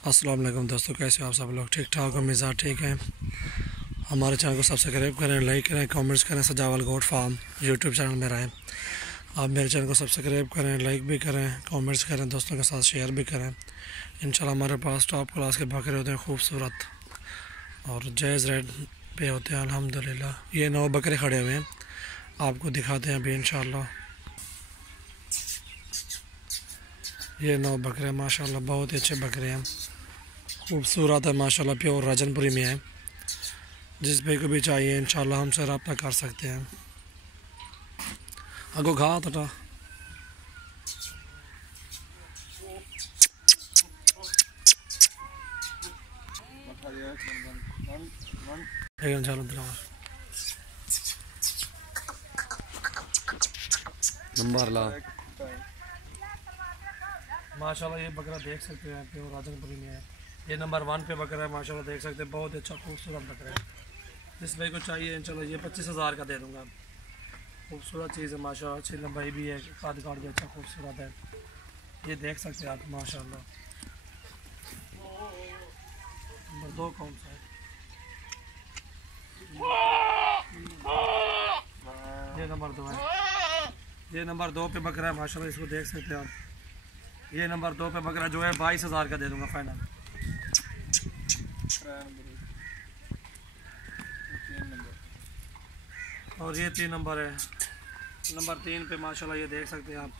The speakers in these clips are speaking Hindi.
अस्सलाम वालेकुम दोस्तों, कैसे हो आप सब लोग? ठीक ठाक हो? मिजाज ठीक है? हमारे चैनल को सब्सक्राइब करें, लाइक करें, कमेंट्स करें। सजावल गोट फार्म यूट्यूब चैनल में रहें। आप मेरे चैनल को सब्सक्राइब करें, लाइक भी करें, कमेंट्स करें, दोस्तों के साथ शेयर भी करें। इंशाल्लाह हमारे पास टॉप क्लास के बकरे होते हैं, खूबसूरत और जायज़ रेट पे होते हैं अल्हम्दुलिल्लाह। ये 9 बकरे खड़े हुए हैं, आपको दिखाते हैं अभी इंशाल्लाह। ये 9 बकरे माशाल्लाह बहुत ही अच्छे बकरे हैं, खूबसूरत है माशाल्लाह, प्योर राजनपुरी में है। जिस भाई को भी चाहिए इंशाल्लाह हमसे रब्ता कर सकते हैं। अगो घा तटा नंबर ला माशाल्लाह। ये बकरा देख सकते हैं, प्योर राजनपुरी में है। ये नंबर 1 पे बकरा है माशाल्लाह, देख सकते हैं, बहुत अच्छा खूबसूरत बकरा है। जिस भाई को चाहिए इंशाल्लाह ये 25,000 का दे दूंगा। खूबसूरत चीज़ है माशाल्लाह, अच्छी लंबाई भी है, काद काट भी अच्छा खूबसूरत है। ये देख सकते हैं आप माशाल्लाह। नंबर 2 कौन सा है? ये नंबर 2 है। ये नंबर 2 पे बकरा है माशाल्लाह, इसको देख सकते हैं आप। ये नंबर 2 पे बकरा जो है 22,000 का दे दूंगा फाइनल। और ये 3 नंबर है। नंबर 3 पे माशाल्लाह ये देख सकते हैं आप।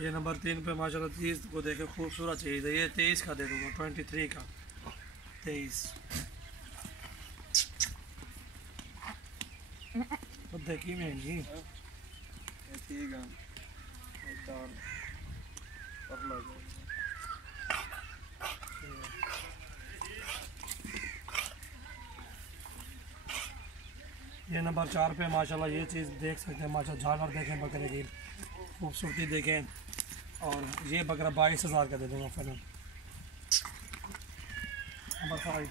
ये नंबर 3 पे माशाल्लाह 30 को देखे खूबसूरत चीज़ है। ये 23 का दे दूंगा, 23 का 23। तो देखी महंगी ये नंबर 4 पे माशाल्लाह ये चीज़ देख सकते हैं माशाल्लाह, झालर देखें बकरे की खूबसूरती देखें। और ये बकरा 22,000 का दे दूँगा फाइनल। नंबर 5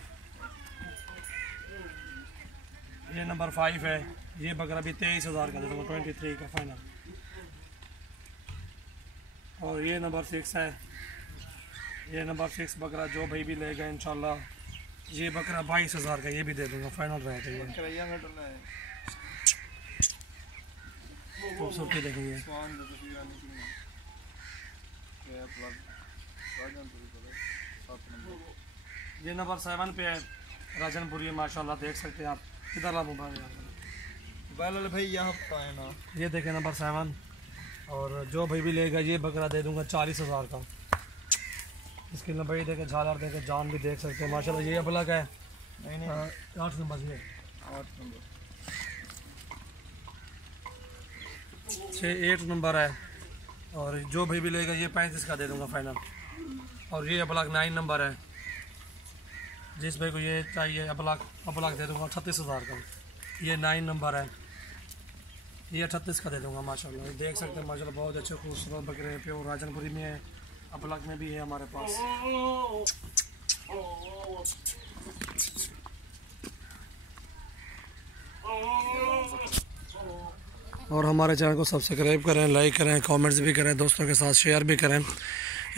ये नंबर 5 है। ये बकरा भी 23,000 का दे दूँगा, 23 का फाइनल। और ये नंबर 6 है। ये नंबर 6 बकरा जो भाई भी लेगा इंशाल्लाह ये बकरा 22,000 का ये भी दे दूँगा फाइनल रहेगा। ये खूबसूरती देखेंगे। ये नंबर 7 पे है, राजनपुरी माशाल्लाह, देख सकते हैं आप। किधर ला मोबाइल भाई यहाँ है ना। ये देखें नंबर 7। और जो भाई भी लेगा ये बकरा दे दूंगा 40,000 का। इसकी लंबाई देखे, झालर देखे, जान भी देख सकते हैं माशाल्लाह। ये अबलग है। 8 नंबर ये 8 नंबर है। और जो भाई भी लेगा ये 35 का दे दूंगा फाइनल। और ये अबलग 9 नंबर है। जिस भाई को ये चाहिए अबलग दे दूंगा 38,000 का। ये 9 नंबर है। ये 38 का दे दूंगा माशाल्लाह। ये देख सकते हैं माशाल्लाह, बहुत अच्छे खूबसूरत बकरे हैं, प्योर राजनपुरी में है, अबलग में भी है हमारे पास। और हमारे चैनल को सब्सक्राइब करें, लाइक करें, कमेंट्स भी करें, दोस्तों के साथ शेयर भी करें।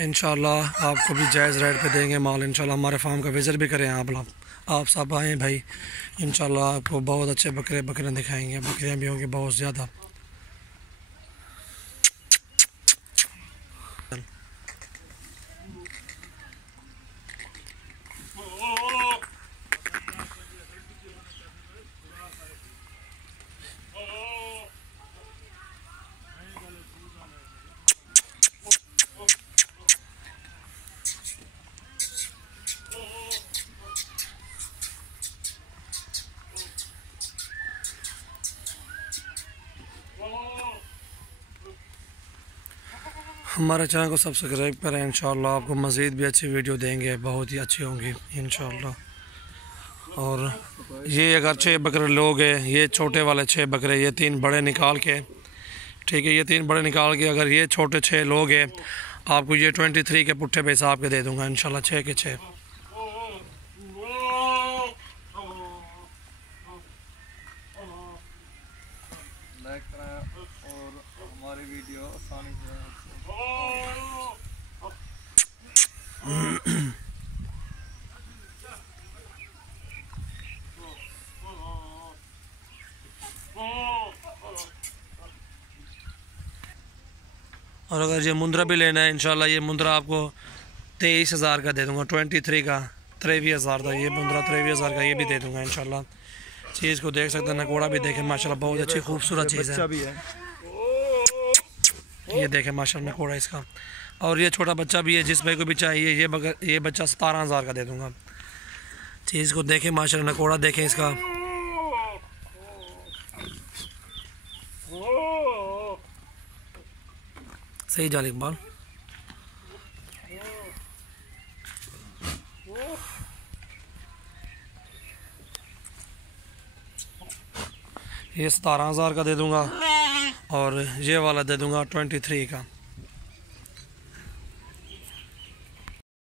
इंशाल्लाह आपको भी जायज़ रेट पे देंगे माल। इंशाल्लाह हमारे फार्म का विज़िट भी करें आप सब आएँ भाई। इंशाल्लाह आपको बहुत अच्छे बकरे दिखाएंगे। बकरियाँ भी होंगी बहुत ज़्यादा। हमारे चैनल को सब्सक्राइब करें। इंशाल्लाह आपको मज़ीद भी अच्छी वीडियो देंगे, बहुत ही अच्छी होंगी इंशाल्लाह। और ये अगर 6 बकरे लोग हैं, ये छोटे वाले 6 बकरे, ये 3 बड़े निकाल के, ठीक है, ये 3 बड़े निकाल के अगर ये छोटे 6 लोग हैं, आपको ये 23 के पुट्ठे पे हिसाब के दे दूँगा इंशाल्लाह, 6 के 6। लाइक करें और हमारी वीडियो आसानी से और अगर ये मुंद्रा भी लेना है इंशाल्लाह, ये मुंद्रा आपको 23,000 का दे दूँगा, 23 का 23,000 था ये मुंद्रा, 23,000 का ये भी दे दूँगा इंशाल्लाह। चीज़ को देख सकते हैं, नकोड़ा भी देखें माशाल्लाह बहुत अच्छी खूबसूरत चीज़ है। ये देखें माशाल्लाह नकोड़ा इसका। और ये छोटा बच्चा भी है, जिस भाई को भी चाहिए ये बच्चा 17,000 का दे दूँगा। चीज़ को देखें माशाल्लाह नकोड़ा देखें इसका। सही जाल इकबाल। ये 17,000 का दे दूँगा और ये वाला दे दूँगा 23 का।